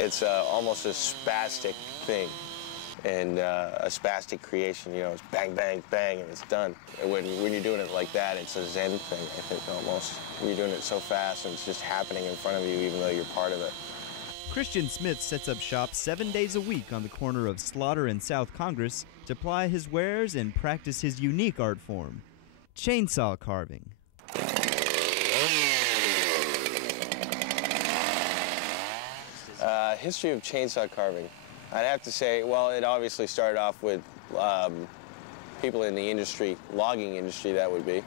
It's almost a spastic thing, and a spastic creation. You know, it's bang, bang, bang, and it's done. And when you're doing it like that, it's a Zen thing, I think, almost. You're doing it so fast, and it's just happening in front of you, even though you're part of it. Christian Smith sets up shop 7 days a week on the corner of Slaughter and South Congress to ply his wares and practice his unique art form, chainsaw carving. History of chainsaw carving. I'd have to say, well, it obviously started off with people in the industry, logging industry, that would be.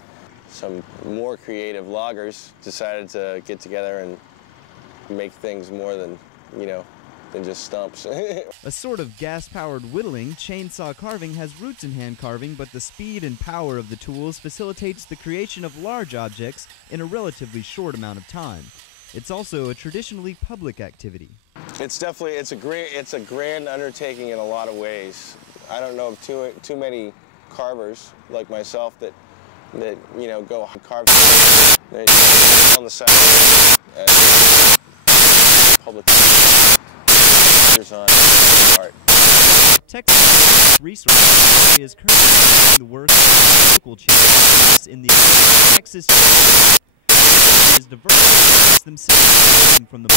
Some more creative loggers decided to get together and make things more than, you know, than just stumps. A sort of gas-powered whittling, chainsaw carving has roots in hand carving, but the speed and power of the tools facilitates the creation of large objects in a relatively short amount of time. It's also a traditionally public activity. It's definitely, it's a grand undertaking in a lot of ways. I don't know of too many carvers like myself that you know, go carve on the side and public on art. Texas Resource is currently the work of local champions in the Texas is diverse themselves from the